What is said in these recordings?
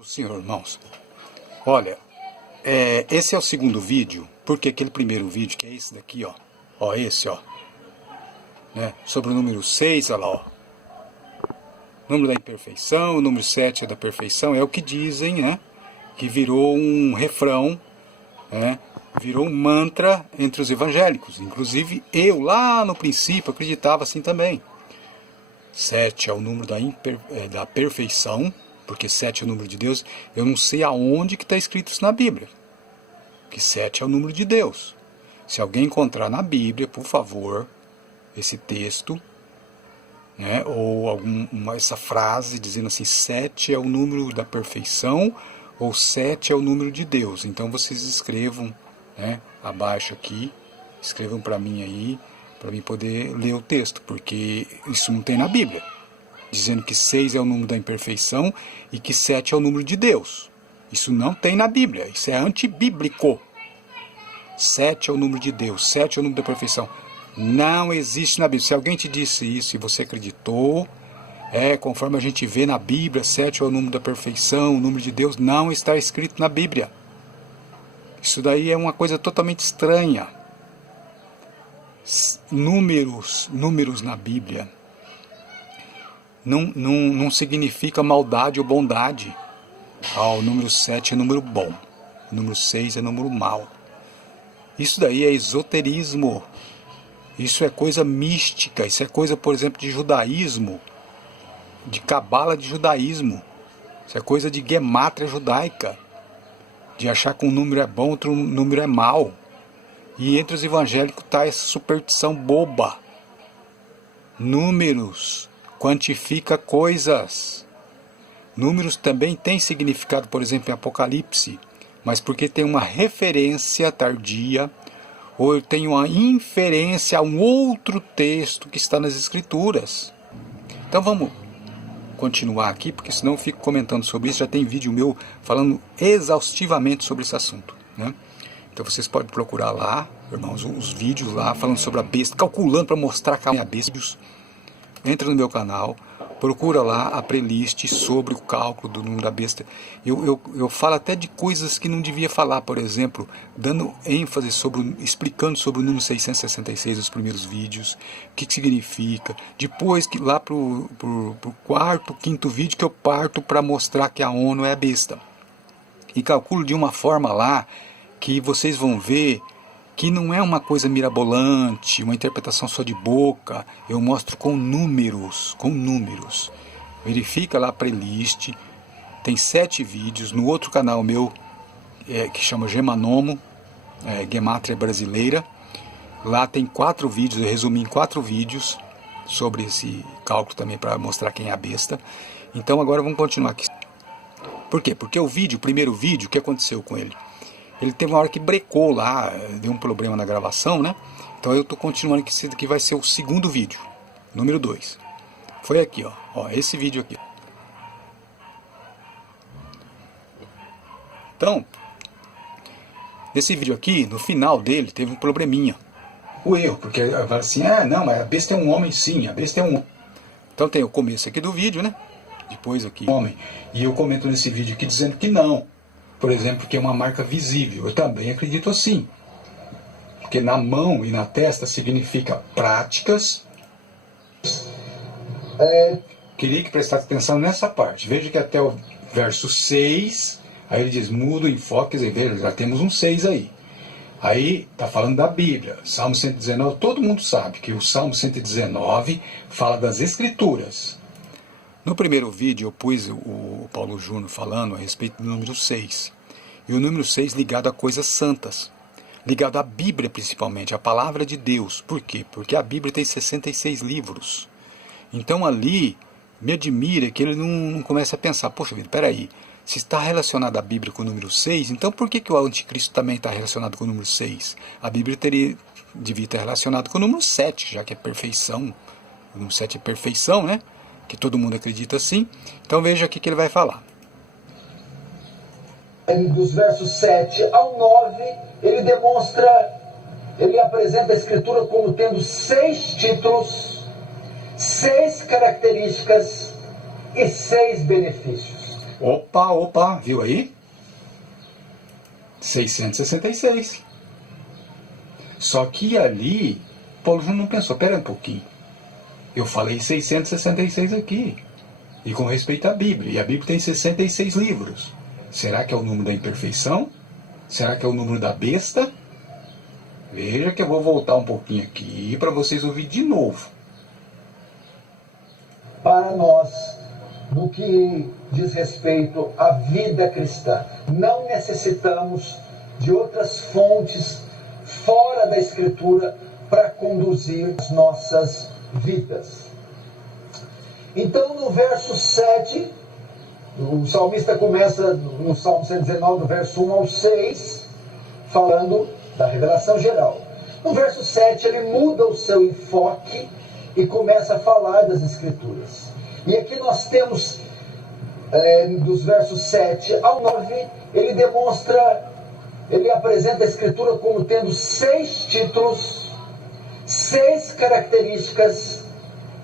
Senhor, irmãos, olha, esse é o segundo vídeo, porque aquele primeiro vídeo, que é esse daqui, ó, esse, né, sobre o número 6, olha lá, ó, número da imperfeição, o número 7 é da perfeição, é o que dizem, né, que virou um refrão, né, virou um mantra entre os evangélicos, inclusive eu, lá no princípio, acreditava assim também. 7 é o número da perfeição, porque 7 é o número de Deus. Eu não sei aonde que está escrito isso na Bíblia, que 7 é o número de Deus. Se alguém encontrar na Bíblia, por favor, esse texto, né, ou essa frase dizendo assim, 7 é o número da perfeição, ou 7 é o número de Deus. Então vocês escrevam, né, abaixo aqui, escrevam para mim aí, para mim poder ler o texto, porque isso não tem na Bíblia, dizendo que 6 é o número da imperfeição e que 7 é o número de Deus. Isso não tem na Bíblia, isso é antibíblico. 7 é o número de Deus, 7 é o número da perfeição. Não existe na Bíblia. Se alguém te disse isso e você acreditou, conforme a gente vê na Bíblia, 7 é o número da perfeição, o número de Deus, não está escrito na Bíblia. Isso daí é uma coisa totalmente estranha. Números na Bíblia não significa maldade ou bondade. O número 7 é número bom, o número 6 é número mau. Isso daí é esoterismo, isso é coisa mística, isso é coisa, por exemplo, de judaísmo, de cabala de judaísmo, isso é coisa de gemátria judaica, de achar que um número é bom, outro número é mau. E entre os evangélicos está essa superstição boba. Números quantifica coisas. Números também têm significado, por exemplo, em Apocalipse, mas porque tem uma referência tardia, ou tem uma inferência a um outro texto que está nas Escrituras. Então vamos continuar aqui, porque senão eu fico comentando sobre isso. Já tem vídeo meu falando exaustivamente sobre esse assunto, né? Então vocês podem procurar lá, irmãos, os vídeos lá falando sobre a besta, calculando para mostrar que é a besta. Entra no meu canal, procura lá a playlist sobre o cálculo do número da besta. Eu falo até de coisas que não devia falar, por exemplo, dando ênfase explicando sobre o número 666 nos primeiros vídeos, o que significa. Depois que lá pro quarto, quinto vídeo que eu parto para mostrar que a ONU é a besta. E calculo de uma forma lá que vocês vão ver que não é uma coisa mirabolante, uma interpretação só de boca. Eu mostro com números. Verifica lá a playlist, tem 7 vídeos. No outro canal meu, que chama Gemanomo, Gemátria Brasileira, lá tem 4 vídeos, eu resumi em 4 vídeos sobre esse cálculo também, para mostrar quem é a besta. Então agora vamos continuar aqui. Por quê? Porque o primeiro vídeo, o que aconteceu com ele? Ele teve uma hora que brecou lá, deu um problema na gravação, né? Então eu estou continuando que esse daqui vai ser o segundo vídeo, número 2. Foi aqui, ó, esse vídeo aqui. Então, nesse vídeo aqui, no final dele, teve um probleminha. O erro, porque eu falo assim, não, mas a besta é um homem, sim, a besta é um homem. Então tem o começo aqui do vídeo, né? Depois aqui, homem. E eu comento nesse vídeo aqui dizendo que não. Por exemplo, que é uma marca visível. Eu também acredito assim. Porque na mão e na testa significa práticas. Queria que prestasse atenção nessa parte. Veja que até o verso 6, aí ele diz, muda o enfoque, quer dizer, veja, já temos um 6 aí. Aí está falando da Bíblia. Salmo 119, todo mundo sabe que o Salmo 119 fala das Escrituras. No primeiro vídeo eu pus o Paulo Júnior falando a respeito do número 6. E o número 6 ligado a coisas santas. Ligado à Bíblia principalmente, à Palavra de Deus. Por quê? Porque a Bíblia tem 66 livros. Então ali, me admira que ele não comece a pensar, poxa vida, peraí, se está relacionado a Bíblia com o número 6, então por que o anticristo também está relacionado com o número 6? A Bíblia devia estar relacionada com o número 7, já que é perfeição. O número 7 é perfeição, né? Que todo mundo acredita assim. Então veja aqui que ele vai falar. Dos versos 7 ao 9, ele apresenta a Escritura como tendo 6 títulos, 6 características e 6 benefícios. Opa, viu aí? 666. Só que ali, Paulo Júnior não pensou, pera um pouquinho. Eu falei 666 aqui. E com respeito à Bíblia. E a Bíblia tem 66 livros. Será que é o número da imperfeição? Será que é o número da besta? Veja que eu vou voltar um pouquinho aqui para vocês ouvirem de novo. Para nós, no que diz respeito à vida cristã, não necessitamos de outras fontes fora da Escritura para conduzir as nossas vidas. Então, no verso 7, o salmista começa no Salmo 119, do verso 1 ao 6, falando da revelação geral. No verso 7, ele muda o seu enfoque e começa a falar das Escrituras. E aqui nós temos, dos versos 7 ao 9, ele apresenta a Escritura como tendo 6 títulos, 6 características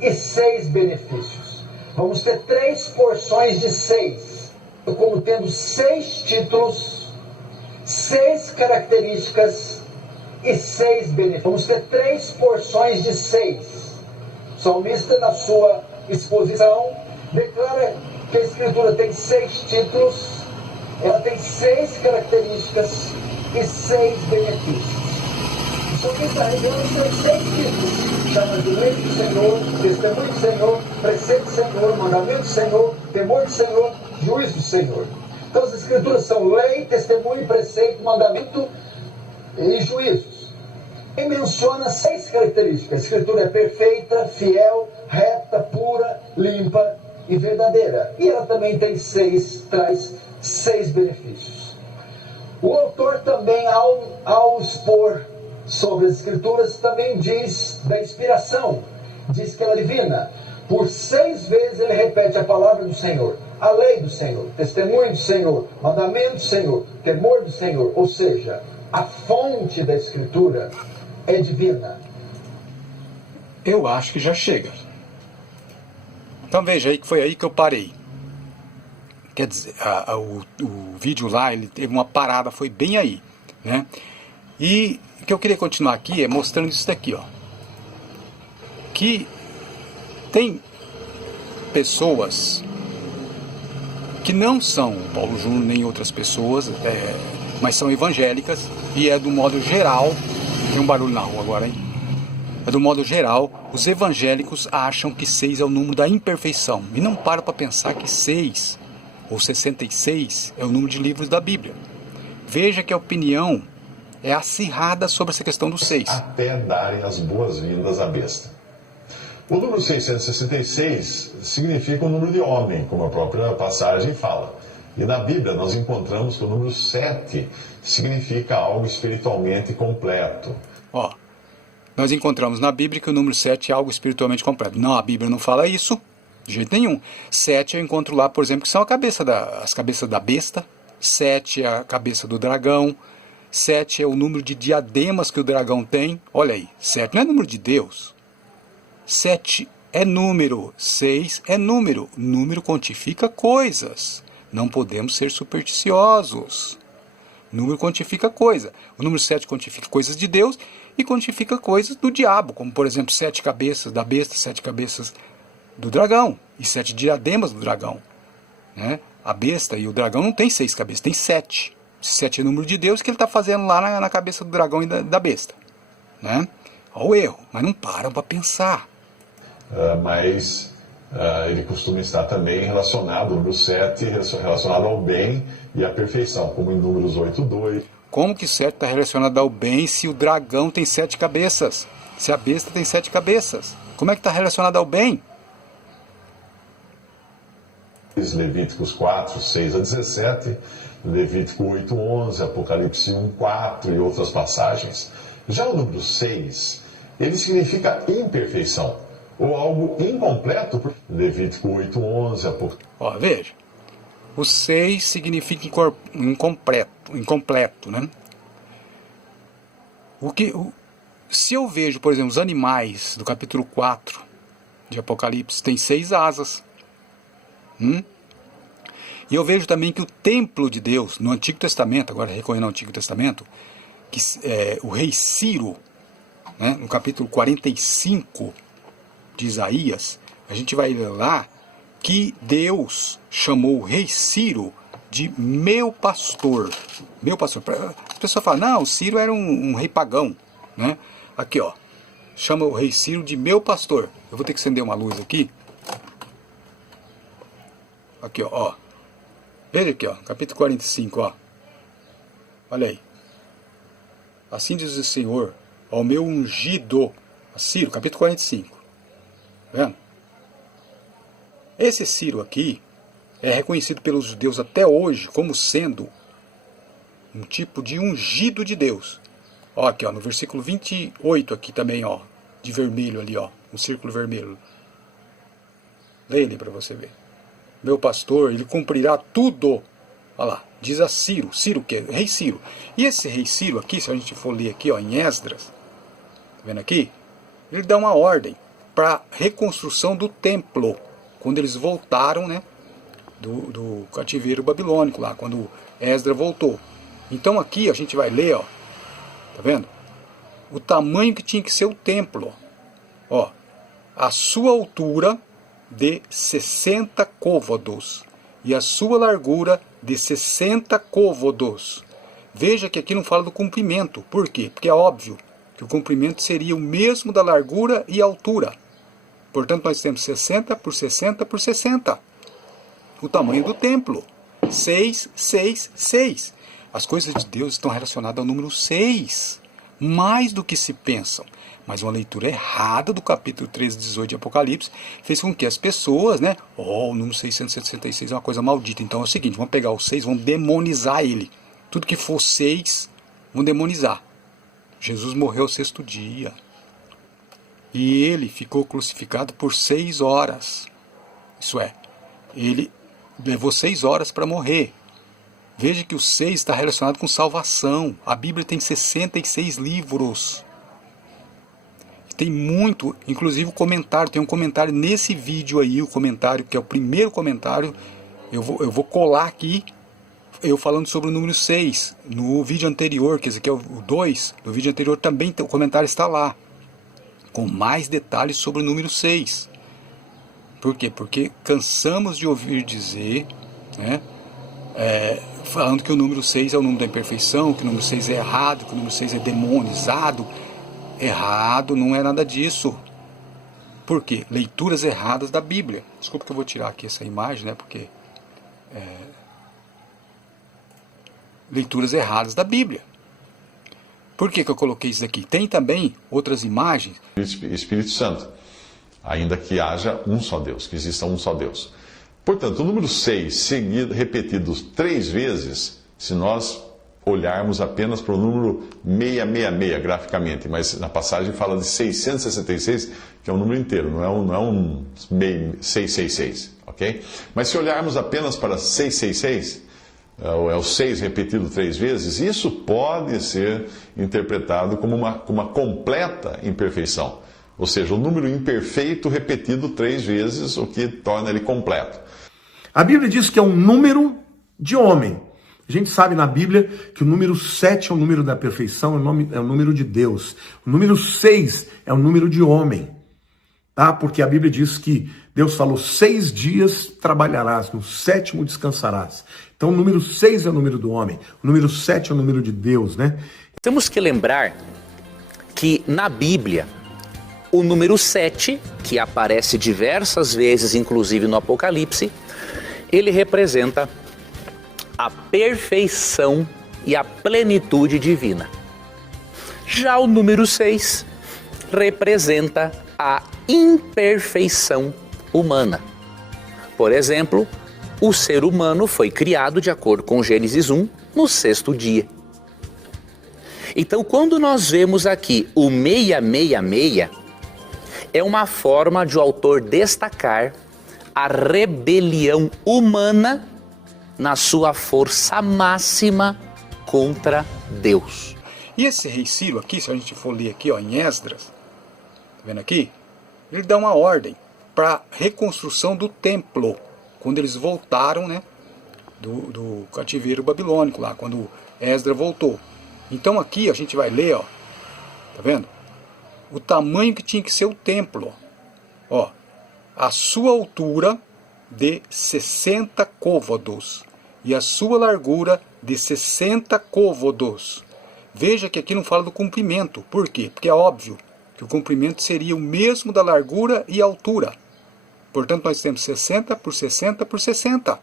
e 6 benefícios. Vamos ter 3 porções de 6, como tendo 6 títulos, 6 características e 6 benefícios. Vamos ter 3 porções de 6. O salmista, na sua exposição, declara que a Escritura tem 6 títulos, ela tem 6 características e 6 benefícios. O salmista está revelando os 6 títulos. Chama de lei do Senhor, testemunho do Senhor, preceito do Senhor, mandamento do Senhor, temor do Senhor, juízo do Senhor. Então as Escrituras são lei, testemunho, preceito, mandamento e juízos. E menciona 6 características. A Escritura é perfeita, fiel, reta, pura, limpa e verdadeira. E ela também traz 6 benefícios. O autor também, ao expor sobre as Escrituras, também diz da inspiração, diz que ela é divina. Por 6 vezes ele repete a palavra do Senhor, a lei do Senhor, testemunho do Senhor, mandamento do Senhor, temor do Senhor. Ou seja, a fonte da Escritura é divina. Eu acho que já chega. Então veja aí que foi aí que eu parei. Quer dizer, o vídeo lá, ele teve uma parada, foi bem aí, né? E o que eu queria continuar aqui é mostrando isso daqui, ó. Que tem pessoas que não são Paulo Júnior nem outras pessoas, mas são evangélicas, e do modo geral, tem um barulho na rua agora, hein? Do modo geral, os evangélicos acham que 6 é o número da imperfeição, e não param para pensar que 6 ou 66 é o número de livros da Bíblia. Veja que a opinião é acirrada sobre essa questão do 6. Até darem as boas-vindas à besta. O número 666 significa o número de homem, como a própria passagem fala. E na Bíblia nós encontramos que o número 7 significa algo espiritualmente completo. Ó, nós encontramos na Bíblia que o número 7 é algo espiritualmente completo. Não, a Bíblia não fala isso, de jeito nenhum. 7 eu encontro lá, por exemplo, que são as cabeças da besta. 7 é a cabeça do dragão. 7 é o número de diademas que o dragão tem. Olha aí, 7 não é número de Deus. 7 é número, 6 é número. Número quantifica coisas. Não podemos ser supersticiosos. Número quantifica coisa. O número 7 quantifica coisas de Deus e quantifica coisas do diabo, como por exemplo 7 cabeças da besta, 7 cabeças do dragão e 7 diademas do dragão, né? A besta e o dragão não tem 6 cabeças, tem 7. 7 é o número de Deus que ele está fazendo lá na cabeça do dragão e da besta, né? Olha o erro, mas não param para pensar. Mas ele costuma estar também relacionado, o número 7, relacionado ao bem e à perfeição, como em Números 8:2. Como que 7 está relacionado ao bem se o dragão tem 7 cabeças? Se a besta tem 7 cabeças? Como é que está relacionado ao bem? Levíticos 4, 6 a 17, Levítico 8:11, Apocalipse 1:4 e outras passagens. Já o número 6, ele significa imperfeição, ou algo incompleto. Levítico 8:11, Apocalipse... Ó, veja, o 6 significa incompleto, né? Se eu vejo, por exemplo, os animais do capítulo 4 de Apocalipse, tem 6 asas. E eu vejo também que o templo de Deus, no Antigo Testamento, agora recorrendo ao Antigo Testamento, que o rei Ciro, né, no capítulo 45 de Isaías, a gente vai ler lá que Deus chamou o rei Ciro de meu pastor. Meu pastor. As pessoas falam, não, o Ciro era um rei pagão, né? Aqui, ó. Chama o rei Ciro de meu pastor. Eu vou ter que acender uma luz aqui. Aqui, ó. Veja aqui, ó. Capítulo 45, ó. Olha aí. Assim diz o Senhor ao meu ungido. Ciro, capítulo 45. Tá vendo? Esse Ciro aqui é reconhecido pelos judeus até hoje como sendo um tipo de ungido de Deus. Ó, aqui, ó, no versículo 28 aqui também, ó, de vermelho ali, ó, um círculo vermelho. Leia ali para você ver. Meu pastor, ele cumprirá tudo. Olha lá, diz a Ciro. Ciro que é? Rei Ciro. E esse rei Ciro aqui, se a gente for ler aqui, ó, em Esdras, tá vendo aqui? Ele dá uma ordem para reconstrução do templo, quando eles voltaram, né, do cativeiro babilônico lá, quando Esdras voltou. Então aqui a gente vai ler, ó, tá vendo? O tamanho que tinha que ser o templo, ó, a sua altura de 60 côvados e a sua largura de 60 côvados. Veja que aqui não fala do comprimento. Por quê? Porque é óbvio que o comprimento seria o mesmo da largura e altura. Portanto, nós temos 60 por 60 por 60. O tamanho do templo. 6, 6, 6. As coisas de Deus estão relacionadas ao número 6. Mais do que se pensam. Mas uma leitura errada do capítulo 13, 18 de Apocalipse fez com que as pessoas, né? Oh, o número 666 é uma coisa maldita. Então é o seguinte, vamos pegar o 6, vamos demonizar ele. Tudo que for 6, vamos demonizar. Jesus morreu ao 6º dia. E ele ficou crucificado por 6 horas. Isso é, ele levou 6 horas para morrer. Veja que o 6 está relacionado com salvação. A Bíblia tem 66 livros. Tem muito, inclusive o comentário, tem um comentário nesse vídeo aí, o comentário que é o primeiro comentário, eu vou colar aqui, eu falando sobre o número 6, no vídeo anterior, que esse aqui é o 2, no vídeo anterior também o comentário está lá, com mais detalhes sobre o número 6. Por quê? Porque cansamos de ouvir dizer, né, falando que o número 6 é o número da imperfeição, que o número 6 é errado, que o número 6 é demonizado. Errado, não é nada disso. Por quê? Leituras erradas da Bíblia. Desculpa que eu vou tirar aqui essa imagem, né? Porque leituras erradas da Bíblia. Por que eu coloquei isso aqui? Tem também outras imagens. Espírito Santo, ainda que haja um só Deus, que exista um só Deus. Portanto, o número 6, repetido 3 vezes, se nós olharmos apenas para o número 666 graficamente, mas na passagem fala de 666, que é um número inteiro, não é um 666, ok? Mas se olharmos apenas para 666, é o 6 repetido 3 vezes, isso pode ser interpretado como uma completa imperfeição. Ou seja, o número imperfeito repetido 3 vezes, o que torna ele completo. A Bíblia diz que é um número de homem. A gente sabe na Bíblia que o número 7 é o número da perfeição, é o número de Deus. O número 6 é o número de homem. Tá? Porque a Bíblia diz que Deus falou 6 dias trabalharás, no 7º descansarás. Então o número 6 é o número do homem, o número 7 é o número de Deus, né? Temos que lembrar que na Bíblia, o número 7, que aparece diversas vezes, inclusive no Apocalipse, ele representa a perfeição e a plenitude divina. Já o número 6 representa a imperfeição humana. Por exemplo, o ser humano foi criado, de acordo com Gênesis 1, no 6º dia. Então, quando nós vemos aqui o 666, é uma forma de o autor destacar a rebelião humana na sua força máxima contra Deus. E esse rei Ciro aqui, se a gente for ler aqui, ó, em Esdras, tá vendo aqui? Ele dá uma ordem para reconstrução do templo, quando eles voltaram, né, do cativeiro babilônico, lá quando Esdras voltou. Então aqui a gente vai ler, ó, tá vendo? O tamanho que tinha que ser o templo, ó, a sua altura de 60 côvados e a sua largura de 60 côvados. Veja que aqui não fala do comprimento. Por quê? Porque é óbvio que o comprimento seria o mesmo da largura e altura. Portanto, nós temos 60 por 60 por 60.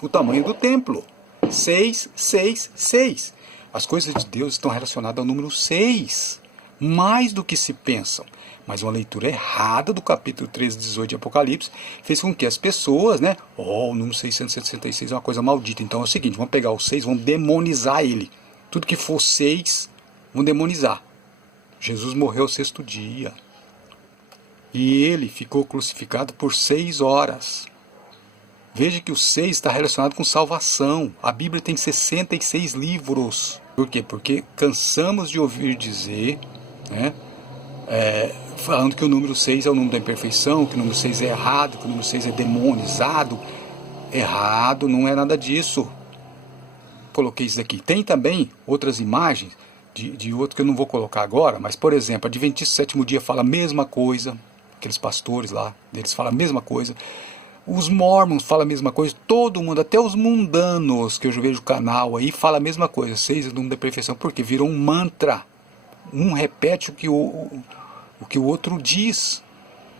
O tamanho do templo. 6, 6, 6. As coisas de Deus estão relacionadas ao número 6. Mais do que se pensam. Mas uma leitura errada do capítulo 13, 18 de Apocalipse fez com que as pessoas, né? Oh, o número 666 é uma coisa maldita. Então é o seguinte, vamos pegar o 6, vamos demonizar ele. Tudo que for 6, vamos demonizar. Jesus morreu ao 6º dia. E ele ficou crucificado por 6 horas. Veja que o 6 está relacionado com salvação. A Bíblia tem 66 livros. Por quê? Porque cansamos de ouvir dizer, né? Falando que o número 6 é o número da imperfeição, que o número 6 é errado, que o número 6 é demonizado. Errado, não é nada disso. Coloquei isso aqui. Tem também outras imagens de outro que eu não vou colocar agora, mas, por exemplo, Adventista do 7º dia fala a mesma coisa, aqueles pastores lá, eles falam a mesma coisa. Os mormons falam a mesma coisa, todo mundo, até os mundanos, que eu já vejo o canal aí, fala a mesma coisa. 6 é o número da perfeição, porque virou um mantra. Um repete o que o outro diz.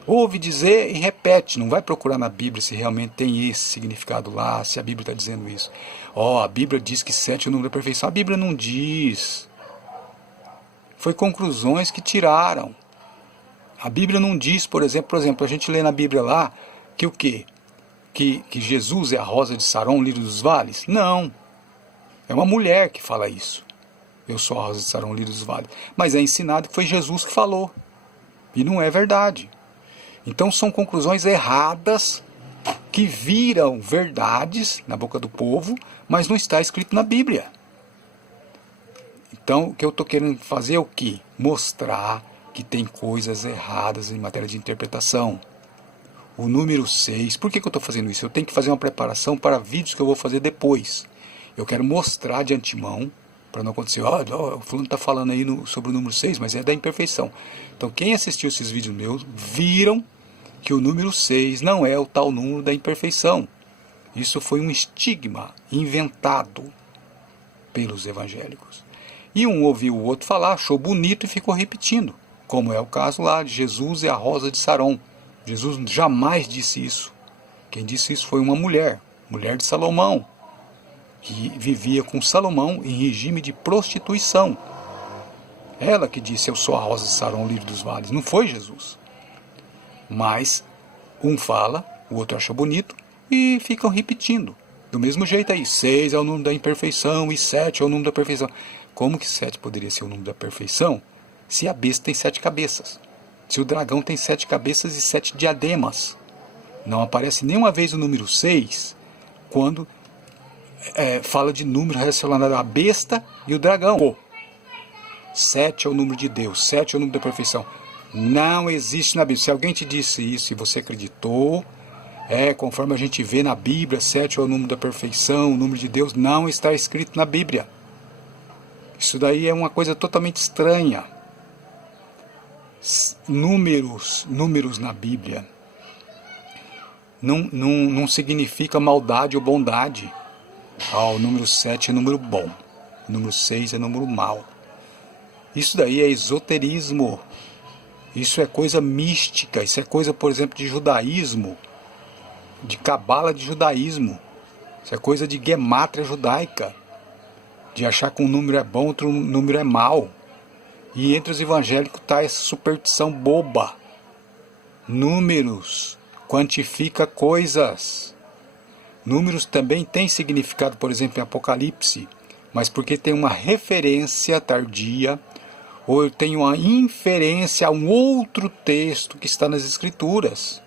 Ouve dizer e repete. Não vai procurar na Bíblia se realmente tem esse significado lá, se a Bíblia está dizendo isso. A Bíblia diz que 7 é o número da perfeição. A Bíblia não diz. Foi conclusões que tiraram. A Bíblia não diz, por exemplo, a gente lê na Bíblia lá que o quê? Que Jesus é a rosa de Saron, lírio dos vales? Não. É uma mulher que fala isso. Eu sou a rosa de Saron, lírio dos vales. Mas é ensinado que foi Jesus que falou. E não é verdade. Então são conclusões erradas que viram verdades na boca do povo, mas não está escrito na Bíblia. Então o que eu estou querendo fazer é o quê? Mostrar que tem coisas erradas em matéria de interpretação. O número 6, por que eu estou fazendo isso? Eu tenho que fazer uma preparação para vídeos que eu vou fazer depois. Eu quero mostrar de antemão, para não acontecer, o fulano está falando aí sobre o número 6, mas é da imperfeição. Então quem assistiu esses vídeos meus, viram que o número 6 não é o tal número da imperfeição. Isso foi um estigma inventado pelos evangélicos. E um ouviu o outro falar, achou bonito e ficou repetindo, como é o caso lá de Jesus é a rosa de Saron. Jesus jamais disse isso. Quem disse isso foi uma mulher de Salomão, que vivia com Salomão em regime de prostituição. Ela que disse, eu sou a rosa de Saron, lírio dos vales. Não foi Jesus. Mas um fala, o outro acha bonito e ficam repetindo. Do mesmo jeito aí, 6 é o número da imperfeição e 7 é o número da perfeição. Como que 7 poderia ser o número da perfeição se a besta tem 7 cabeças? Se o dragão tem 7 cabeças e 7 diademas? Não aparece nenhuma vez o número 6 quando fala de número relacionado à besta e o dragão. 7 é o número de Deus, 7 é o número da perfeição. Não existe na Bíblia. Se alguém te disse isso e você acreditou, conforme a gente vê na Bíblia, 7 é o número da perfeição, o número de Deus, não está escrito na Bíblia. Isso daí é uma coisa totalmente estranha. Números na Bíblia não significa maldade ou bondade. O número 7 é número bom, o número 6 é número mau. Isso daí é esoterismo. Isso é coisa mística, isso é coisa, por exemplo, de judaísmo, de cabala de judaísmo. Isso é coisa de gemátria judaica, de achar que um número é bom, outro número é mau. E entre os evangélicos está essa superstição boba. Números quantifica coisas. Números também têm significado, por exemplo, em Apocalipse, mas porque tem uma referência tardia, ou tem uma inferência a um outro texto que está nas Escrituras.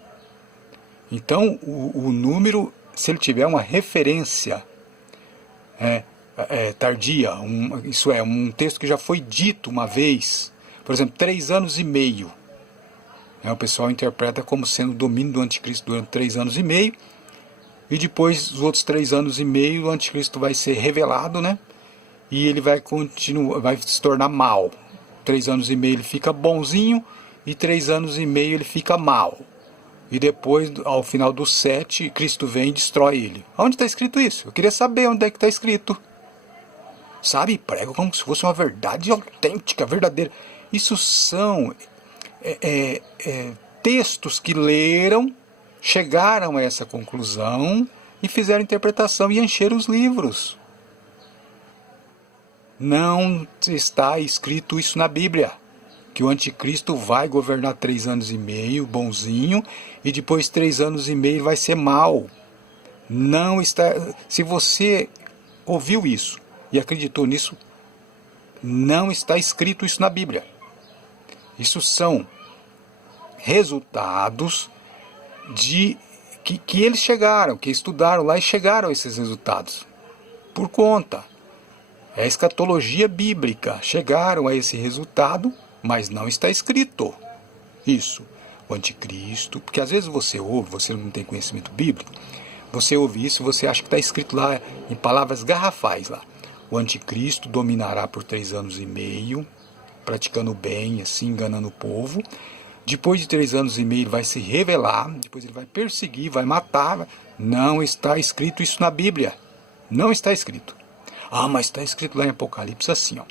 Então, o número, se ele tiver uma referência tardia, isso é, um texto que já foi dito uma vez, por exemplo, 3 anos e meio. O pessoal interpreta como sendo o domínio do anticristo durante 3 anos e meio, e depois os outros 3 anos e meio o anticristo vai ser revelado, né? E ele vai continuar, vai se tornar mal. 3 anos e meio ele fica bonzinho e 3 anos e meio ele fica mal. E depois, ao final dos 7, Cristo vem e destrói ele. Onde está escrito isso? Eu queria saber onde é que está escrito. Sabe? Prego como se fosse uma verdade autêntica, verdadeira. Isso são textos que leram, chegaram a essa conclusão e fizeram interpretação e encheram os livros. Não está escrito isso na Bíblia, que o anticristo vai governar 3 anos e meio, bonzinho, e depois 3 anos e meio vai ser mal. Não está. Se você ouviu isso e acreditou nisso, não está escrito isso na Bíblia. Isso são resultados de que eles chegaram, que estudaram lá e chegaram a esses resultados. Por conta. É a escatologia bíblica. Chegaram a esse resultado, mas não está escrito isso. O anticristo, porque às vezes você ouve, você não tem conhecimento bíblico, você ouve isso, você acha que está escrito lá em palavras garrafais lá. O anticristo dominará por 3 anos e meio, praticando bem, assim, enganando o povo. Depois de 3 anos e meio ele vai se revelar, depois ele vai perseguir, vai matar. Não está escrito isso na Bíblia. Não está escrito. Ah, mas está escrito lá em Apocalipse assim, ó,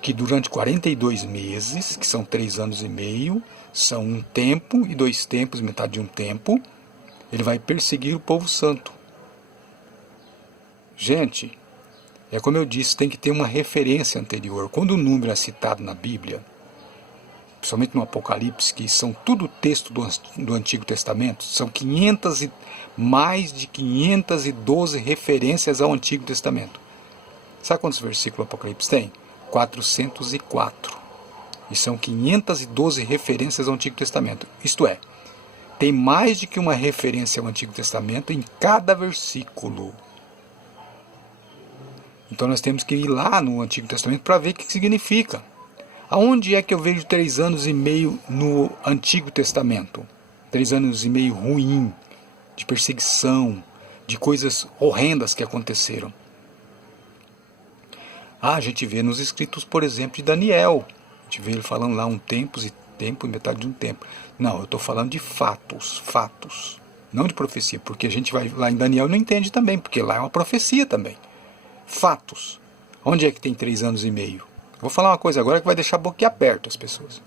que durante 42 meses, que são 3 anos e meio, são 1 tempo e 2 tempos, metade de 1 tempo, ele vai perseguir o povo santo. Gente, é como eu disse, tem que ter uma referência anterior. Quando o número é citado na Bíblia, principalmente no Apocalipse, que são tudo texto do Antigo Testamento, são mais de 512 referências ao Antigo Testamento. Sabe quantos versículos o Apocalipse tem? 404. E são 512 referências ao Antigo Testamento. Isto é, tem mais de que uma referência ao Antigo Testamento em cada versículo. Então nós temos que ir lá no Antigo Testamento para ver o que significa. Aonde é que eu vejo 3 anos e meio no Antigo Testamento? 3 anos e meio ruim, de perseguição, de coisas horrendas que aconteceram. A gente vê nos escritos, por exemplo, de Daniel. A gente vê ele falando lá 1 tempo e metade de 1 tempo. Não, eu estou falando de fatos, não de profecia, porque a gente vai lá em Daniel e não entende também, porque lá é uma profecia também. Fatos. Onde é que tem 3 anos e meio? Vou falar uma coisa agora que vai deixar boquiaberto as pessoas.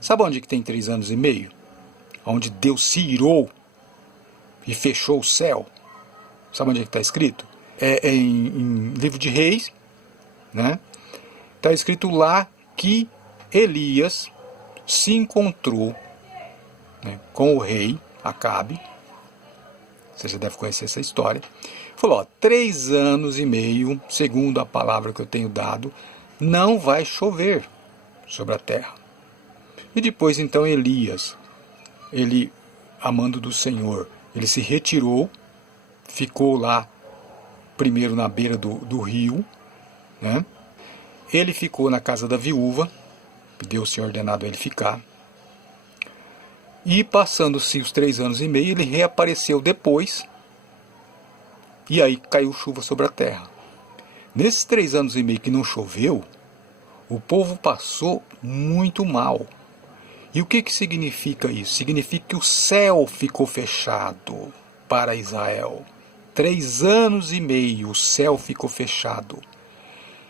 Sabe onde é que tem 3 anos e meio? Onde Deus se irou e fechou o céu. Sabe onde é que está escrito? É em livro de Reis, né? Está escrito lá que Elias se encontrou, né, com o rei Acabe. Você já deve conhecer essa história. Falou, 3 anos e meio, segundo a palavra que eu tenho dado, não vai chover sobre a terra. E depois então Elias, ele, amando do Senhor, ele se retirou, ficou lá primeiro na beira do rio, né? Ele ficou na casa da viúva, Deus tinha ordenado a ele ficar. E passando-se os 3 anos e meio, ele reapareceu depois, e aí caiu chuva sobre a terra. Nesses 3 anos e meio que não choveu, o povo passou muito mal. E o que significa isso? Significa que o céu ficou fechado para Israel. 3 anos e meio o céu ficou fechado.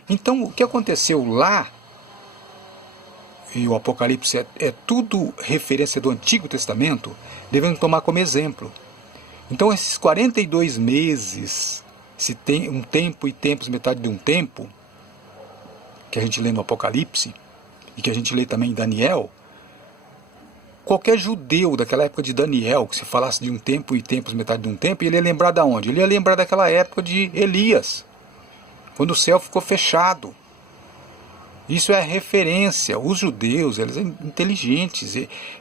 Então, o que aconteceu lá, e o Apocalipse é tudo referência do Antigo Testamento, devemos tomar como exemplo. Então, esses 42 meses, se tem 1 tempo e tempos, metade de 1 tempo, que a gente lê no Apocalipse, e que a gente lê também em Daniel, qualquer judeu daquela época de Daniel, que se falasse de 1 tempo e tempos, metade de 1 tempo, ele ia lembrar de onde? Ele ia lembrar daquela época de Elias, quando o céu ficou fechado. Isso é a referência. Os judeus, eles são inteligentes,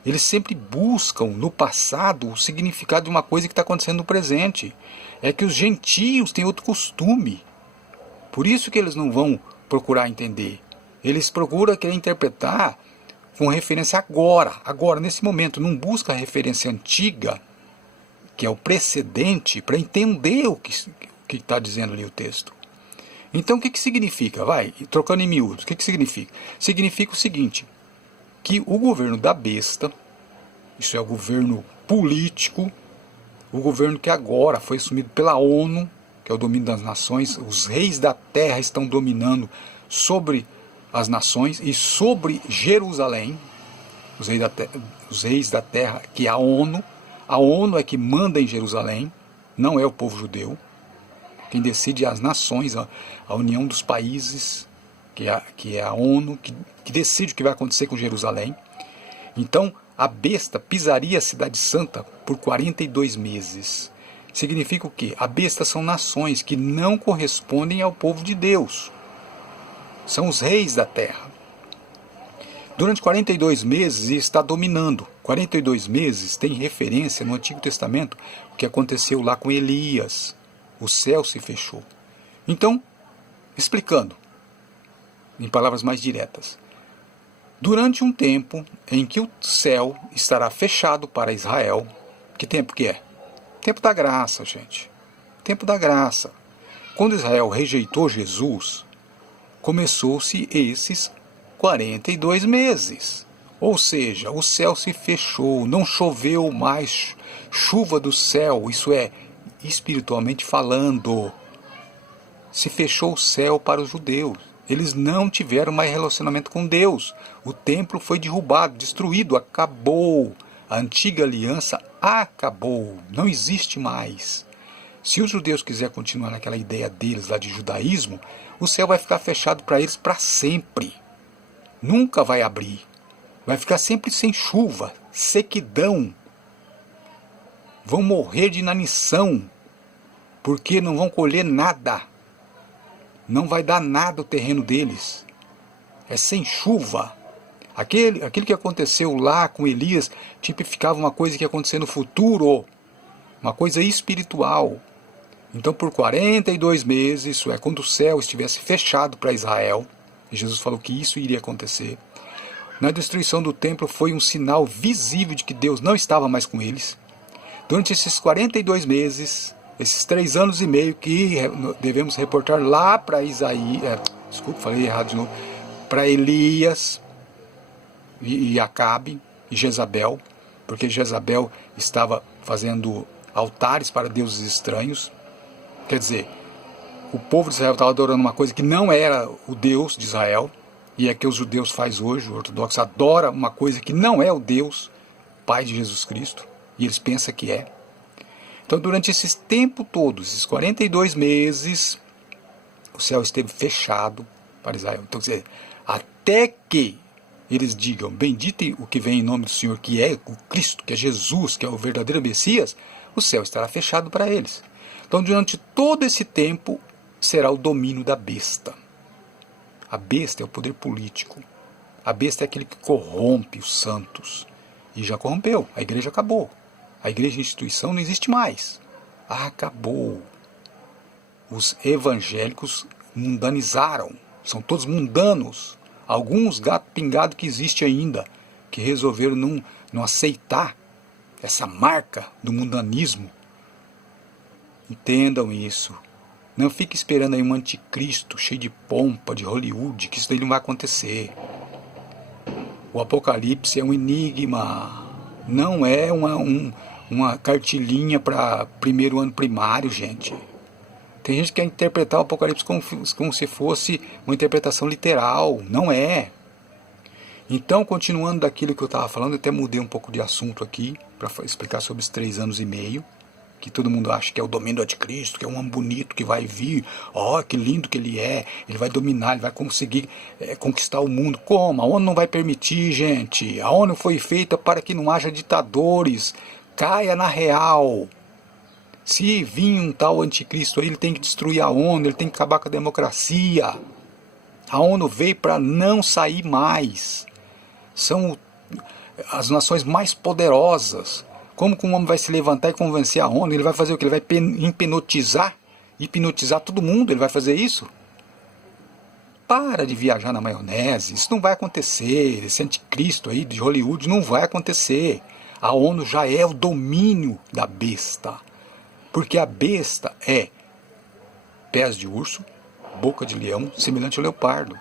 eles sempre buscam no passado o significado de uma coisa que está acontecendo no presente. É que os gentios têm outro costume. Por isso que eles não vão procurar entender. Eles procuram querer interpretar com referência agora, nesse momento. Não busca a referência antiga, que é o precedente, para entender o que está dizendo ali o texto. Então o que significa? Vai, trocando em miúdos, o que significa? Significa o seguinte, que o governo da besta, isso é o governo político, o governo que agora foi assumido pela ONU, que é o domínio das nações, os reis da terra estão dominando sobre as nações e sobre Jerusalém, os reis da terra, que é a ONU é que manda em Jerusalém, não é o povo judeu. Quem decide é as nações, a união dos países, que é a ONU, que decide o que vai acontecer com Jerusalém. Então, a besta pisaria a cidade santa por 42 meses. Significa o quê? A besta são nações que não correspondem ao povo de Deus. São os reis da terra. Durante 42 meses está dominando. 42 meses tem referência no Antigo Testamento o que aconteceu lá com Elias. O céu se fechou. Então, explicando, em palavras mais diretas, durante um tempo em que o céu estará fechado para Israel, que tempo que é? Tempo da graça, gente. Tempo da graça. Quando Israel rejeitou Jesus, começou-se esses 42 meses. Ou seja, o céu se fechou, não choveu mais chuva do céu, isso é, espiritualmente falando. Se fechou o céu para os judeus. Eles não tiveram mais relacionamento com Deus. O templo foi derrubado, destruído, acabou. A antiga aliança acabou, não existe mais. Se os judeus quiserem continuar naquela ideia deles lá de judaísmo, o céu vai ficar fechado para eles para sempre. Nunca vai abrir. Vai ficar sempre sem chuva, sequidão. Vão morrer de inanição, porque não vão colher nada. Não vai dar nada o terreno deles. É sem chuva. Aquilo que aconteceu lá com Elias tipificava uma coisa que ia acontecer no futuro, uma coisa espiritual. Então por 42 meses, isso é, quando o céu estivesse fechado para Israel, e Jesus falou que isso iria acontecer, na destruição do templo foi um sinal visível de que Deus não estava mais com eles. Durante esses 42 meses, esses 3 anos e meio que devemos reportar lá para Isaías, falei errado de novo, para Elias e Acabe e Jezabel, porque Jezabel estava fazendo altares para deuses estranhos. Quer dizer, o povo de Israel estava adorando uma coisa que não era o Deus de Israel, e é que os judeus fazem hoje, o ortodoxo adora uma coisa que não é o Deus, Pai de Jesus Cristo, e eles pensam que é. Então, durante esse tempo todo, esses 42 meses, o céu esteve fechado para Israel. Então, quer dizer, até que eles digam, bendito o que vem em nome do Senhor, que é o Cristo, que é Jesus, que é o verdadeiro Messias, o céu estará fechado para eles. Então, durante todo esse tempo, será o domínio da besta. A besta é o poder político. A besta é aquele que corrompe os santos. E já corrompeu. A igreja acabou. A igreja instituição não existe mais. Acabou. Os evangélicos mundanizaram. São todos mundanos. Alguns gato pingado que existe ainda, que resolveram não aceitar essa marca do mundanismo. Entendam isso. Não fique esperando aí um anticristo cheio de pompa, de Hollywood, que isso daí não vai acontecer. O Apocalipse é um enigma. Não é uma cartilinha para primeiro ano primário, gente. Tem gente que quer interpretar o Apocalipse como se fosse uma interpretação literal. Não é. Então, continuando daquilo que eu estava falando, eu até mudei um pouco de assunto aqui, para explicar sobre os 3 anos e meio, que todo mundo acha que é o domínio do anticristo, que é um homem bonito que vai vir, que lindo que ele vai dominar, ele vai conseguir conquistar o mundo. Como? A ONU não vai permitir, gente. A ONU foi feita para que não haja ditadores. Caia na real. Se vir um tal anticristo aí, ele tem que destruir a ONU, ele tem que acabar com a democracia. A ONU veio para não sair mais. São as nações mais poderosas. Como que um homem vai se levantar e convencer a ONU? Ele vai fazer o que? Ele vai hipnotizar todo mundo? Ele vai fazer isso? Para de viajar na maionese. Isso não vai acontecer. Esse anticristo aí de Hollywood não vai acontecer. A ONU já é o domínio da besta. Porque a besta é pés de urso, boca de leão, semelhante ao leopardo.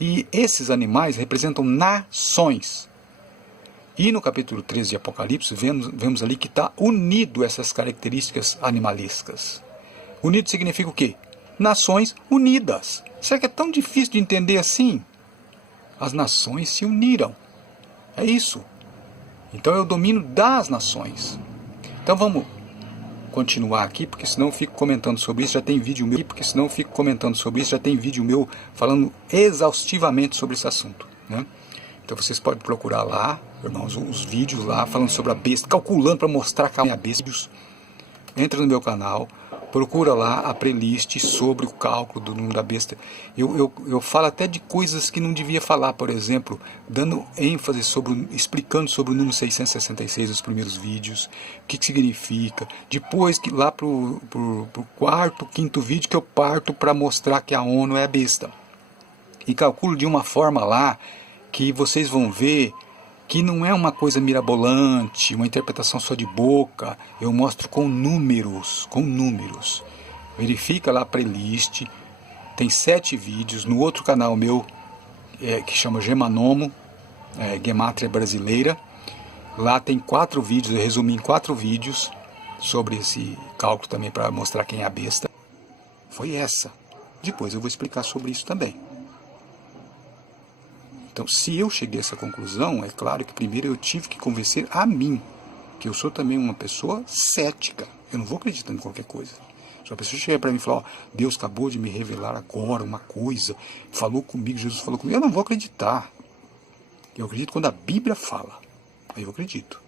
E esses animais representam nações. E no capítulo 13 de Apocalipse, vemos ali que está unido essas características animalescas. Unido significa o quê? Nações unidas. Será que é tão difícil de entender assim? As nações se uniram. É isso. Então é o domínio das nações. Então vamos continuar aqui, porque senão eu fico comentando sobre isso, já tem vídeo meu, falando exaustivamente sobre esse assunto, né? Então vocês podem procurar lá, irmãos, os vídeos lá falando sobre a besta, calculando para mostrar que é a besta. Entra no meu canal, procura lá a playlist sobre o cálculo do número da besta. Eu falo até de coisas que não devia falar, por exemplo, dando ênfase explicando sobre o número 666 nos primeiros vídeos, o que significa. Depois que lá pro quarto, quinto vídeo que eu parto para mostrar que a ONU é a besta. E calculo de uma forma lá que vocês vão ver que não é uma coisa mirabolante, uma interpretação só de boca. Eu mostro com números. Verifica lá a playlist, tem 7 vídeos. No outro canal meu, que chama Gemanomo, Gematria Brasileira, lá tem 4 vídeos, eu resumi em 4 vídeos sobre esse cálculo também para mostrar quem é a besta. Foi essa. Depois eu vou explicar sobre isso também. Então, se eu cheguei a essa conclusão, é claro que primeiro eu tive que convencer a mim, que eu sou também uma pessoa cética. Eu não vou acreditar em qualquer coisa. Se uma pessoa chegar para mim e falar, Deus acabou de me revelar agora uma coisa, falou comigo, Jesus falou comigo, eu não vou acreditar. Eu acredito quando a Bíblia fala. Aí eu acredito.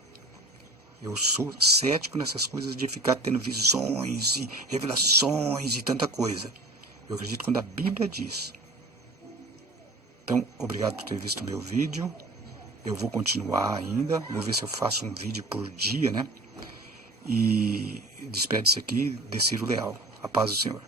Eu sou cético nessas coisas de ficar tendo visões e revelações e tanta coisa. Eu acredito quando a Bíblia diz. Então, obrigado por ter visto o meu vídeo. Eu vou continuar ainda. Vou ver se eu faço um vídeo por dia, né? E despede-se aqui, Deciro Leal. A paz do Senhor.